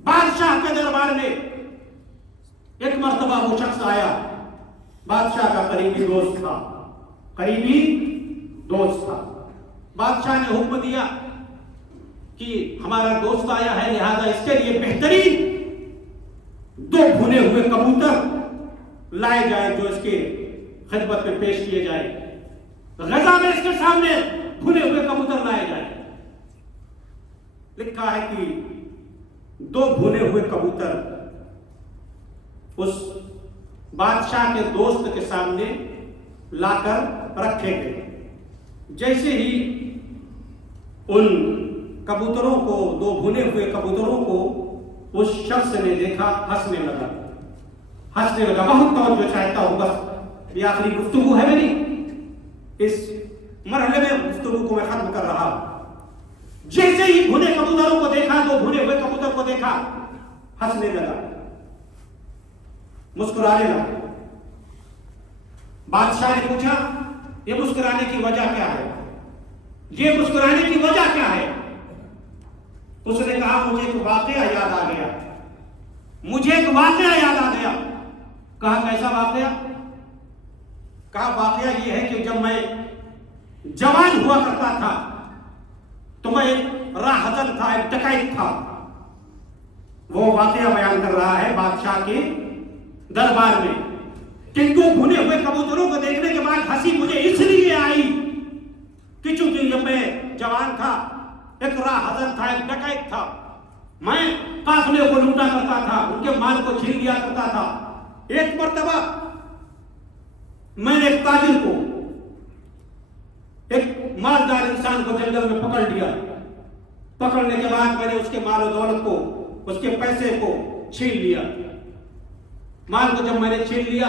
بادشاہ کے دربار میں ایک مرتبہ وہ شخص آیا. بادشاہ کا قریبی دوست تھا. بادشاہ نے حکم دیا کہ ہمارا دوست آیا ہے، لہذا اس کے لیے بہترین 2 بھنے ہوئے کبوتر لائے جائیں جو اس کے خدمت میں پیش کیے جائیں. غزہ میں اس کے سامنے بھنے ہوئے کبوتر لائے جائیں. لکھا ہے کہ 2 بھنے ہوئے کبوتر اس بادشاہ کے دوست کے سامنے لا کر رکھے گئے. جیسے ہی ان کبوتروں کو 2 بھنے ہوئے کبوتروں کو اس شخص نے دیکھا، ہنسنے لگا. بہت توجہ چاہتا ہوں. بس یہ آخری گفتگو ہے میری. اس مرحلے میں گفتگو کو میں ختم کر رہا ہوں. جیسے ہی بھنے کبوتروں کو دیکھا، 2 بھنے ہوئے کبوتر کو دیکھا، ہنسنے لگا، مسکرانے لگا. بادشاہ نے پوچھا یہ مسکرانے کی وجہ کیا ہے؟ اس نے کہا مجھے ایک واقعہ یاد آ گیا. کہا کیسا واقعہ؟ کہا واقعہ یہ ہے کہ جب میں جوان ہوا کرتا تھا تو میں ایک راہزن تھا، ایک ڈکیت تھا. وہ واقعہ بیان کر رہا ہے بادشاہ کے دربار میں کہ 2 بھنے ہوئے کبوتروں کو دیکھنے کے بعد ہنسی مجھے اس لیے آئی کہ چونکہ جب میں جوان تھا، ایک راہزن تھا، ایک ڈکیت تھا. میں قافلے کو لوٹا کرتا تھا، ان کے مال کو چھین لیا کرتا تھا. ایک مرتبہ میں نے ایک تاجر کو، ایک مالدار انسان کو جنگل میں پکڑ لیا. پکڑنے کے بعد میں نے اس کے مال و دولت کو، اس کے پیسے کو چھین لیا. مال کو جب میں نے چھین لیا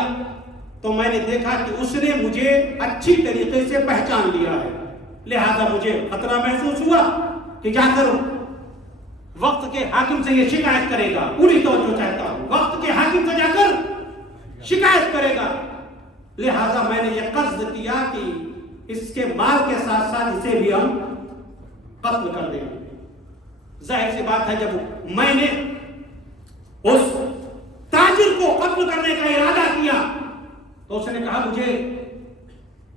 تو میں نے دیکھا کہ اس نے مجھے اچھی طریقے سے پہچان لیا ہے. لہذا مجھے خطرہ محسوس ہوا کہ جا کر وقت کے حاکم سے یہ شکایت کرے گا. پوری توجہ چاہتا ہوں. وقت کے حاکم سے جا کر شکایت کرے گا. لہذا میں نے یہ قصد کیا کہ اس کے مال کے ساتھ ساتھ اسے بھی ہم قتل کر دیں. ظاہر سی بات ہے جب میں نے اس تاجر کو قتل کرنے کا ارادہ کیا تو اس نے کہا مجھے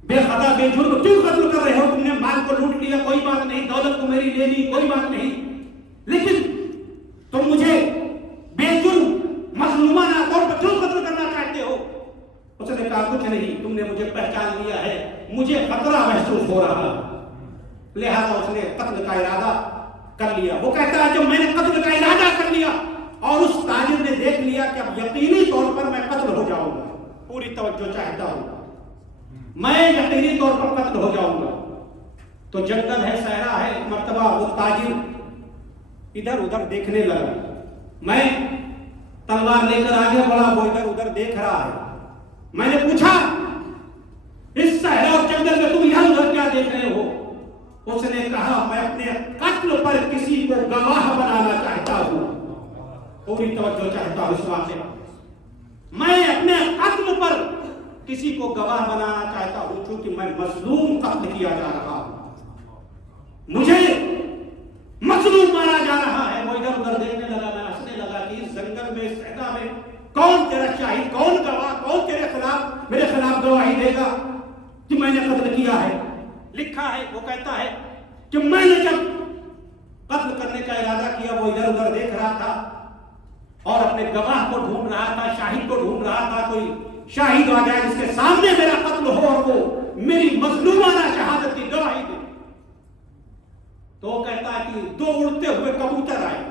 بے خطا بے جرم کیوں قتل کر رہے ہو؟ تم نے مال کو لوٹ لیا، کوئی بات نہیں. دولت کو میری لے لی، کوئی بات نہیں. لیکن تم مجھے بے جرم مظلومانہ طور پر کیوں قتل کرنا چاہتے کہا کچھ نہیں، تم نے مجھے پہچان لیا ہے، مجھے خطرہ محسوس ہو رہا ہے، لہذا اس نے قتل کا ارادہ کر لیا۔ وہ کہتا ہے جب میں نے قتل کا ارادہ کر لیا اور اس تاجر نے دیکھ لیا کہ اب یقینی طور پر میں قتل ہو جاؤں گا، پوری توجہ چاہتا ہوں، میں یقینی طور پر قتل ہو جاؤں گا، تو جنگل ہے، صحرا ہے، ایک مرتبہ وہ تاجر ادھر ادھر دیکھنے لگا، میں تلوار لے کر آگے بڑھا، وہ ادھر ادھر دیکھ رہا ہے، میں نے پوچھا اس صحرا اور جنگل میں تم یہاں ادھر کیا دیکھ رہے ہو؟ اس نے کہا میں اپنے قتل پر کسی کو گواہ بنانا چاہتا ہوں، پوری توجہ چاہتا ہوں اس واقعے، میں اپنے قتل پر کسی کو گواہ بنانا چاہتا ہوں، چونکہ میں مظلوم قتل کیا جا رہا ہوں، مجھے مظلوم مارا جا رہا ہے۔ وہ ادھر ادھر دیکھنے لگا، میں ہنسنے لگا کہ اس جنگل میں، اس صحرا میں کون تیرا شاہد، کون گواہ، کون تیرے خلاف، میرے خلاف گواہی دے گا کہ میں نے قتل کیا ہے؟ لکھا ہے، وہ کہتا ہے کہ میں نے جب قتل کرنے کا ارادہ کیا، وہ ادھر ادھر دیکھ رہا تھا اور اپنے گواہ کو ڈھونڈ رہا تھا، شاہد کو ڈھونڈ رہا تھا، کوئی شاہد آ جائے جس کے سامنے میرا قتل ہو اور وہ میری مظلومانہ شہادت کی گواہی دے۔ تو وہ کہتا ہے کہ دو اڑتے ہوئے کبوتر آئے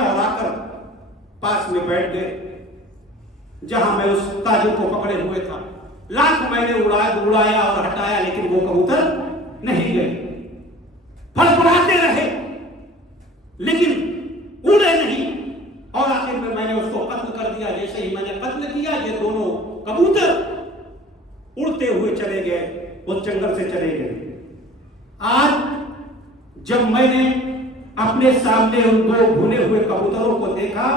اور آ کر پاس میں بیٹھ گئے جہاں میں اس تاجر کو پکڑے ہوئے تھا، لاکھ میں نے اڑایا اور ہٹایا، لیکن وہ کبوتر نہیں گئے، پھڑپڑاتے رہے لیکن اڑے نہیں، اور آخر میں نے اس کو قتل کر دیا۔ جیسے ہی میں نے قتل کیا، یہ دونوں کبوتر اڑتے ہوئے چلے گئے، اس جنگل سے چلے گئے۔ آج جب میں نے اپنے سامنے ان دو بھنے ہوئے کبوتروں کو دیکھا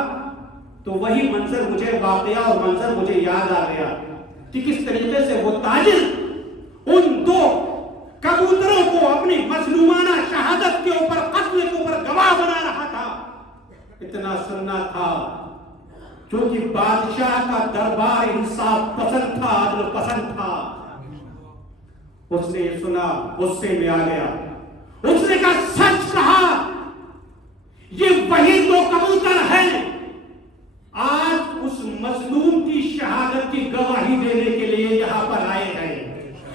تو وہی منظر مجھے، واقعہ اور منظر مجھے یاد آ گیا کہ کس طریقے سے وہ تاجر ان دو کبوتروں کو اپنی مظلومانہ شہادت کے اوپر، قتل کے اوپر گواہ بنا رہا تھا۔ اتنا سننا تھا کیونکہ بادشاہ کا دربار انصاف پسند تھا، عدل پسند تھا۔ اس نے یہ سنا، غصے میں آ گیا، اس نے کہا سچ کہا، یہ وہی دو کبوتر ہیں آج اس مظلوم کی شہادت کی گواہی دینے کے لیے یہاں پر آئے ہیں،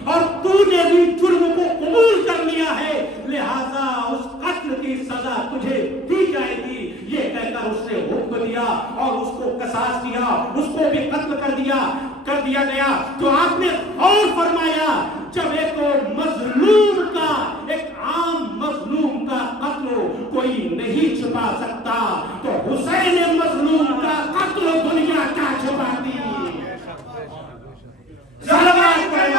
اور تو نے بھی جرم کو قبول کر لیا ہے، لہذا اس قتل کی سزا تجھے دی جائے گی۔ یہ کہہ کر اس نے حکم دیا اور اس کو قصاص کیا، اس کو بھی قتل کر دیا گیا۔ تو آپ نے غور فرمایا، جب ایک مظلوم کا، ایک عام مظلوم کا قتل کوئی نہیں چھپا سکتا، تو حسین مظلوم کا قتل دنیا کیا چھپاتی؟ صلوات پڑھیں۔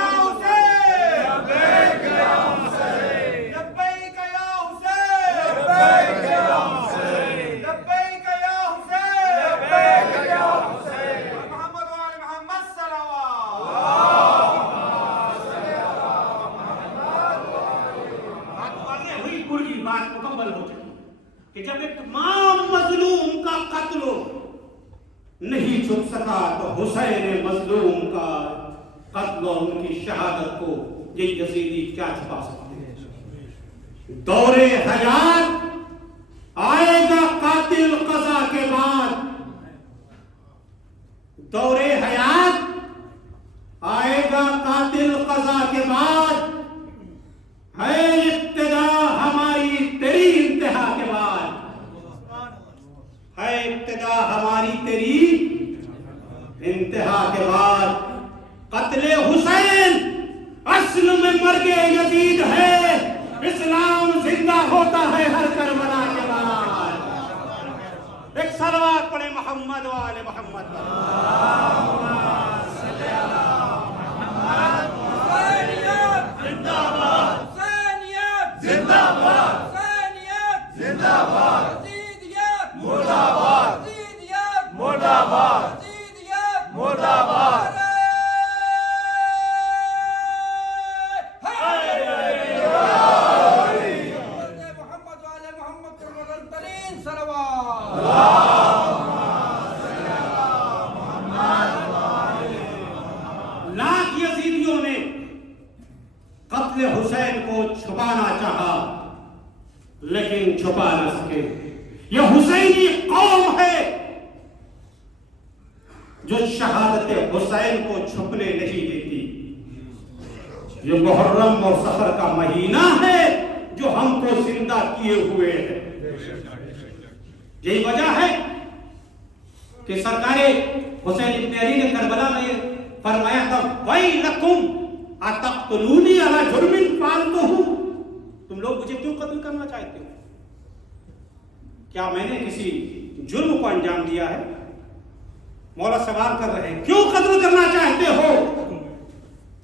کہ جب ایک ماں مظلوم کا قتل نہیں چھپ سکا تو حسین مظلوم کا قتل اور ان کی شہادت کو یہ یزیدی کیا چھپا سکتے ہیں؟ دور حیات آئے گا قاتل قضا کے بعد، دور حیات آئے گا قاتل قضا کے بعد، ہے ابتدا ہماری تیری انتہا کے بعد، ہے ابتدا ہماری تیری انتہا کے بعد۔ قتل حسین اصل میں مرگ یزید ہے، اسلام زندہ ہوتا ہے ہر کربلا کے بعد۔ ایک صلوات پڑھیں محمد و آل محمد۔ لاکھ یزیدیوں نے قتل حسین کو چھپانا چاہا لیکن چھپا نہ سکے۔ یہ حسینی قوم ہے جو شہادت حسین کو چھپنے نہیں دیتی. یہ محرم اور سفر کا مہینہ ہے جو ہم کو زندہ کیے ہوئے ہے. یہی وجہ ہے کہ سرکار حسین ابن علی نے کربلا میں فرمایا تھا وَيْلَكُمْ أَتَقْتُلُونِي عَلَى جُرْمٍ فَعَلْتُهُ. تم لوگ مجھے کیوں قتل کرنا چاہتے ہو؟ کیا میں نے کسی جرم کو انجام دیا ہے؟ مولا سوال کر رہے ہیں کیوں قتل کرنا چاہتے ہو؟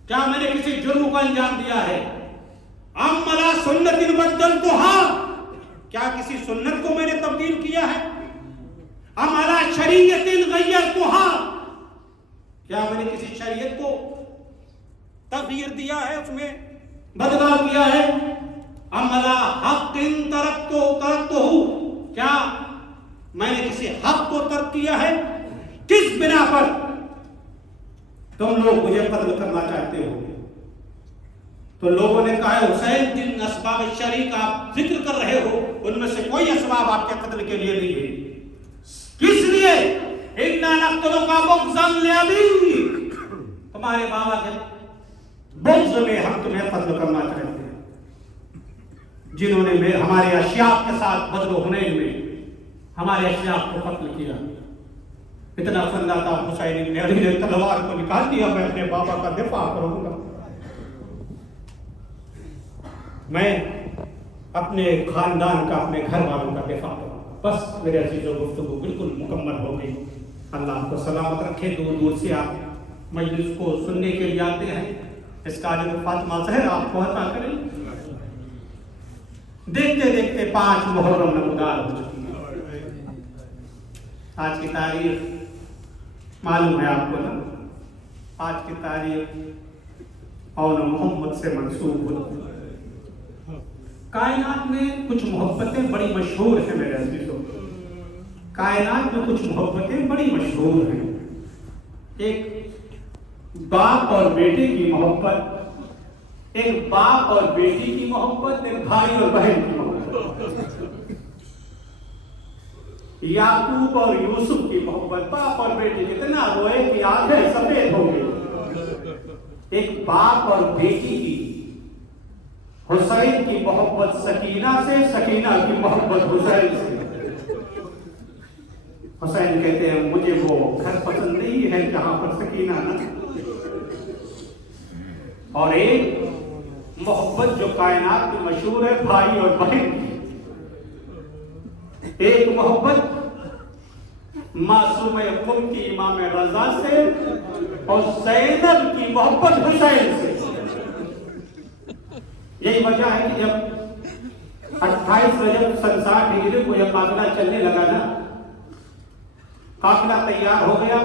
کیا میں نے کسی جرم کو انجام دیا ہے؟ ام علی سنت بدلتها. کیا کسی سنت کو میں نے تبدیل کیا ہے؟ ام علی شریعت غیرتها. کیا میں نے کسی شریعت کو تغییر دیا ہے، اس میں بدلاؤ کیا ہے؟ ام علی حق ترکتہ. کیا میں نے کسی حق کو ترک کیا ہے؟ کس بنا پر تم لوگ مجھے قتل کرنا چاہتے ہو؟ تو لوگوں نے کہا حسین جن اسباب شرعی کا آپ ذکر کر رہے ہو ان میں سے کوئی اسباب آپ کے قتل کے لیے نہیں ہے. کس لیے؟ اِنَّا نَقْتُلُكَ بُغْضًا لِأَبِيكَ. تمہارے بابا کے بغض میں ہم تمہیں قتل کرنا چاہتے ہیں، جنہوں نے ہمارے اشیاء کے ساتھ بدر و حنین میں ہمارے اشیاء کو قتل کیا. اتنا سننا تھا حسین ابن علی نے تلوار کو نکال دیا میں اپنے بابا کا دفاع کروں گا. میں اپنے خاندان کا، اپنے گھر والوں کا دفاع کروں گا. بس میرے عزیزوں گفتگو بالکل مکمل ہو گئی. اللہ آپ کو سلامت رکھے. دور دور سے آپ مجلس کو سننے کے لیے آتے ہیں. اس کا جو فاطمہ زہرا آپ کو عطا کریں. دیکھتے دیکھتے 5 محرم نمودار ہو چکی ہے. آج کی تاریخ معلوم ہے آپ کو نا؟ آج کی تاریخ اور محمد سے منسوب ہوتی ہے. کائنات میں کچھ محبتیں بڑی مشہور ہیں میرے عزیزوں. کائنات میں کچھ محبتیں بڑی مشہور ہیں. ایک باپ اور بیٹے کی محبت، ایک باپ اور بیٹی کی محبت، ایک بھائی اور بہن کی محبت. یعقوب اور یوسف کی محبت، باپ اور بیٹی کتنا روئے کہ آنکھیں سفید ہو گئی. ایک باپ اور بیٹی کی حسین کی محبت سکینہ سے، سکینہ کی محبت حسین سے. حسین کہتے ہیں مجھے وہ گھر پسند نہیں ہے جہاں پر سکینہ نہ. اور ایک محبت جو کائنات میں مشہور ہے بھائی اور بہن کی. ایک محبت معصوم قم کی امام رضا سے اور زینب کی محبت حسین سے. یہی وجہ ہے کہ جب 28 رجب سن 60 ہجری کو یہ قافلہ چلنے لگا نا، قافلہ تیار ہو گیا،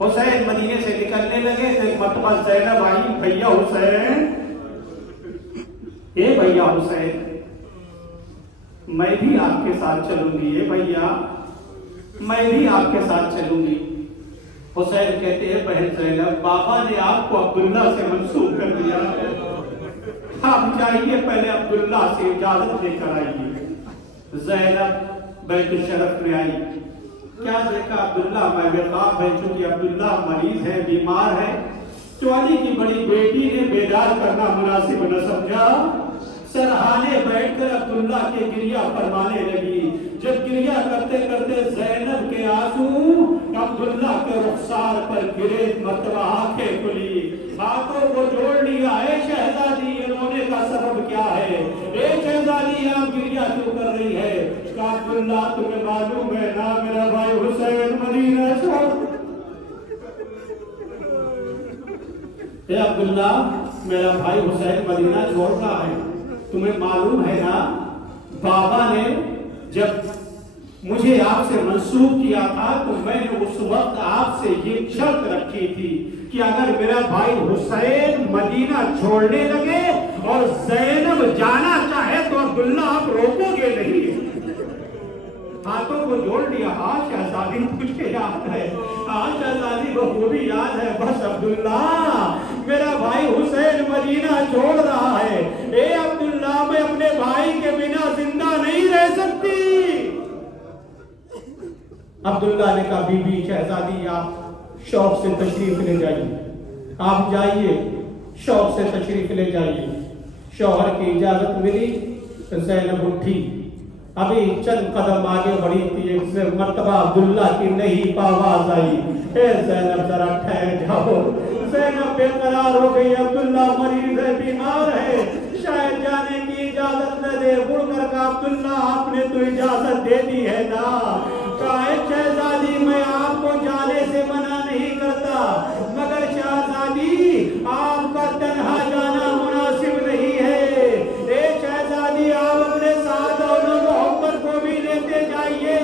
حسین مدینے سے نکلنے لگے تو ایک مرتبہ زینب آئی، بھیا حسین، اے بھیا حسین میں بھی آپ کے ساتھ چلوں گی. اے بھیا میں بھی آپ کے ساتھ چلوں گی. حسین کہتے ہیں بہن زینب بابا نے آپ کو عبداللہ سے منسوب کر دیا، آپ چاہیے پہلے عبداللہ سے اجازت لے کر آئیے. زینب بیت الشرف میں آئی. کیا دیکھا؟ عبداللہ محبوب ہے، چونکہ عبداللہ مریض ہے، بیمار ہے. تو علی کی بڑی بیٹی نے بیدار کرنا مناسب نہ سمجھا. سرحانے بیٹھ کر عبداللہ کے گریہ فرمانے لگی. جب گریہ کرتے کرتے زینب کے آنسو عبداللہ کے رخسار پر گرے، مرتبہ آنکھیں کھلی، آنکھوں کو جوڑ لیا. اے شہزادی یہ رونے کا سبب کیا ہے؟ اے شہزادی آپ گریہ کیوں کر رہی ہے؟ کہ عبداللہ تمہیں معلوم ہے نا میرا بھائی حسین مدینہ چھوڑ. اے عبداللہ میرا بھائی حسین مدینہ چھوڑ رہا ہے. تمہیں معلوم ہے نا بابا نے جب مجھے آپ سے منسوب کیا تھا تو میں نے اس وقت آپ سے یہ شرط رکھی تھی کہ اگر میرا بھائی حسین مدینہ چھوڑنے لگے اور زینب جانا چاہے تو عبداللہ آپ روکو گے نہیں. ہاتھوں کو جوڑ لیا. ہاں شہزادی مجھے یاد ہے، ہاں شہزادی بخوبی یاد ہے. بس عبداللہ میرا بھائی حسین مدینہ چھوڑ رہا ہے. اے عبداللہ میں اپنے بھائی کے بنا زندہ نہیں رہ سکتی. عبداللہ نے کہا بی بی شہزادی آپ شوق سے تشریف لے جائیے، آپ جائیے شوق سے تشریف لے جائیے۔ شوہر کی اجازت ملی، زینب اٹھی، ابھی چند قدم آگے بڑھی تھی، ایک مرتبہ عبداللہ کی نہیں آواز آئی، اے زینب ذرا ٹھہر جاؤ۔ زینب بے قرار ہو گئی، عبداللہ مریض ہے، بیمار ہے، شاید جانے کی اجازت نہ دے۔ مڑ کر کہا عبداللہ آپ نے تو اجازت دے دی ہے نا، کہا شہزادی میں آپ کو جانے سے منع نہیں کرتا، مگر شہزادی آپ کا تنہا جانا مناسب نہیں ہے۔ اے شہزادی آپ اپنے ساتھ اور محمد کو بھی لیتے جائیے،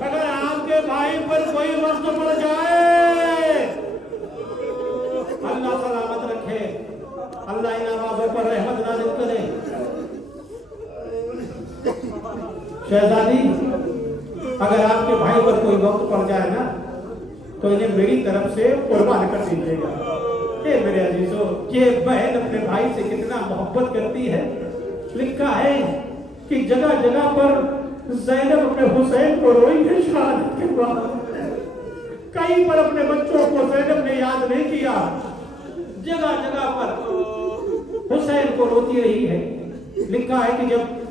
اگر آپ کے بھائی پر کوئی وقت پڑ جائے اللہ سلامت رکھے، اللہ ان آوازوں پر رحمت نازل کرے۔ شہزادی اگر آپ کے بھائی پر کوئی وقت پڑ جائے نا تو انہیں میری طرف سے قربان کر دیجیے گا۔ اے میرے عزیزو، یہ بہن اپنے بھائی سے کتنا محبت کرتی ہے۔ لکھا ہے کہ جگہ جگہ پر زینب اپنے حسین کو روئی ہے شہادت کے بعد، کہیں پر اپنے بچوں کو زینب نے یاد نہیں کیا، جگہ جگہ پر حسین کو روتی رہی ہے۔ لکھا ہے کہ جب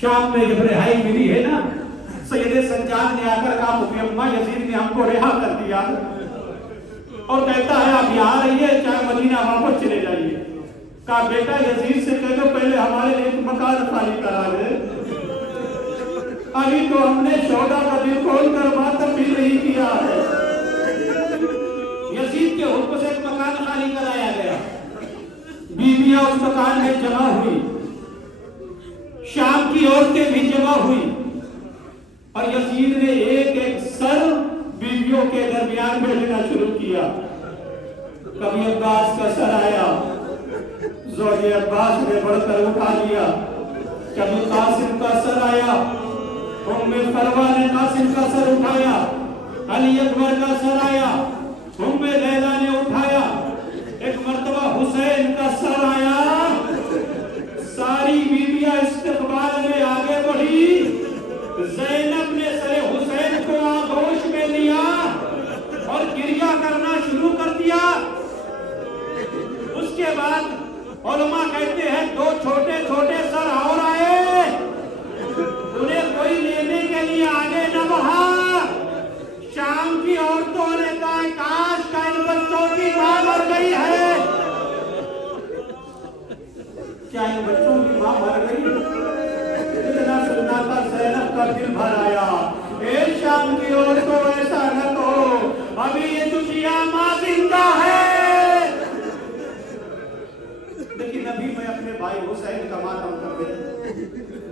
شام میں جب رہائی ملی ہے نا، سید سجاد نے آ کر کہا مکرمہ یزید نے ہم کو رہا کر دیا، اور کہتا ہے آپ یہاں رہیے چاہے مدینہ واپس چلے جائیے۔ کہا بیٹا یزید سے کہہ دو پہلے ہمارے لیے ایک مکان خالی کرا دے، ابھی تو ہم نے شودا کا دل کھول کر بات تبدیل نہیں کیا ہے۔ یزید کے حکم سے ایک مکان خالی کرایا گیا، بیویاں اس مکان میں جمع ہوئی، شام کی عورتیں بھی جمع ہوئی، اور یزید نے ایک ایک سر بیویوں کے درمیان بھیجنا شروع کیا۔ کبھی عباس کا سر آیا، زوج عباس نے بڑھ کر اٹھا لیا، کبھی قاسم کا سر آیا، ام فروہ نے قاسم کا سر اٹھایا، علی اکبر کا سر آیا، ام لیلا نے اٹھایا، ایک مرتبہ حسین کا سر آیا، ساری بیویاں استقبال میں آگے بڑھی، زینب نے سر حسین کو آغوش میں لیا اور گریہ کرنا شروع کر دیا۔ اس کے بعد علماء کہتے ہیں دو چھوٹے چھوٹے سر اور آئے، انہیں کوئی لینے کے لیے آگے نہ بڑھا۔ شام کی عورتوں نے کہا کاش کا ان بچوں کی ماں مر گئی ہے، کیا ان بچوں کی ماں مر گئی؟ اتنا سننا تھا زینب کا دل بھر آیا، اے شام کی عورتوں ایسا نہ کہو، ابھی یہ دشیا ماں زندہ ہے۔ لیکن ابھی میں اپنے بھائی حسین کا ماتم کر دے،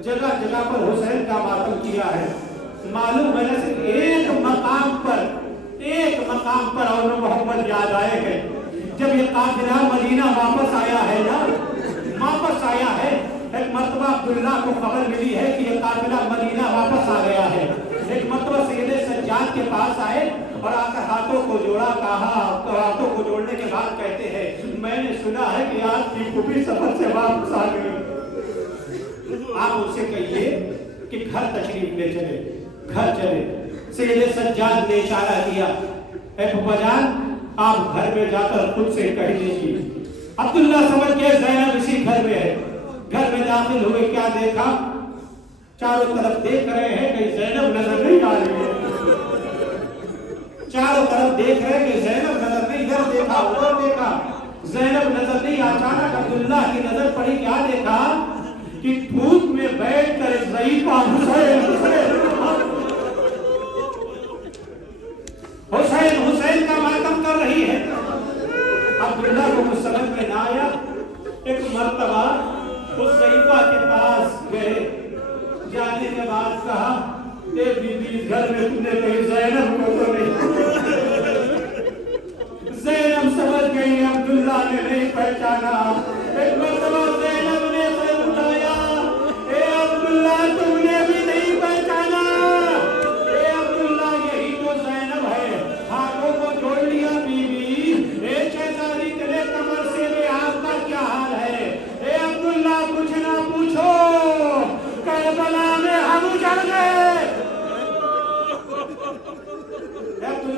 جگہ جگہ پر حسین کا ماتم کیا ہے۔ معلوم ہے صرف ایک مقام پر اور محمد یاد آئے ہیں، جب یہ قافلہ مدینہ واپس آیا ہے نا، واپس آیا ہے، ایک مرتبہ عبداللہ کو خبر ملی ہے کہ یہ قافلہ مدینہ واپس آ گیا ہے۔ ایک مرتبہ سید سجاد کے پاس آئے اور آ کر ہاتھوں کو جوڑا، کہا، ہاتھوں کو جوڑنے کے بعد کہتے ہیں میں نے سنا ہے کہ آپ کی پھوپھی سفر سے واپس آ گئی، آپ ان سے کہیے کہ گھر تشریف لے چلے، گھر چلے۔ سید سجاد نے اشارہ کیا، اے پھوپھا جان آپ گھر میں جا کر خود سے کہہ دیجیے۔ عبداللہ سمجھ کے زینب اسی گھر میں ہے، گھر میں داخل ہوئے، کیا دیکھا؟ چاروں طرف دیکھ رہے ہیں کہ زینب نظر نہیں آ رہی ہے، چاروں طرف دیکھ رہے ہیں کہ زینب نظر نہیں، ادھر دیکھا ادھر دیکھا، زینب نظر نہیں۔ اچانک عبداللہ کی نظر پڑی، کیا دیکھا کہ دھوپ میں بیٹھ کر ایک ضعیفہ حسین کا ماتم کر رہی ہے۔ عبداللہ کو کچھ سمجھ میں نہ آیا، ایک مرتبہ اس ضعیفہ کے پاس گئے، جانے کے بعد کہا اے بی بی گھر میں تم نے کہیں زینب کو تو نہیں؟ زینب سمجھ گئی عبداللہ نے نہیں پہچانا۔ ایک مرتبہ زینب نے سر اٹھایا، اے عبداللہ تم نے بھی نہیں پہچانا؟ اے عبداللہ یہی تو زینب ہے، ہاتھوں کو جوڑ لیا بی بی، اے شہزادی تیرے کمر سے بھی آپ کا کیا حال ہے؟ اے عبداللہ کچھ نہ پوچھو، کربلا میں ہم اجڑ گئے۔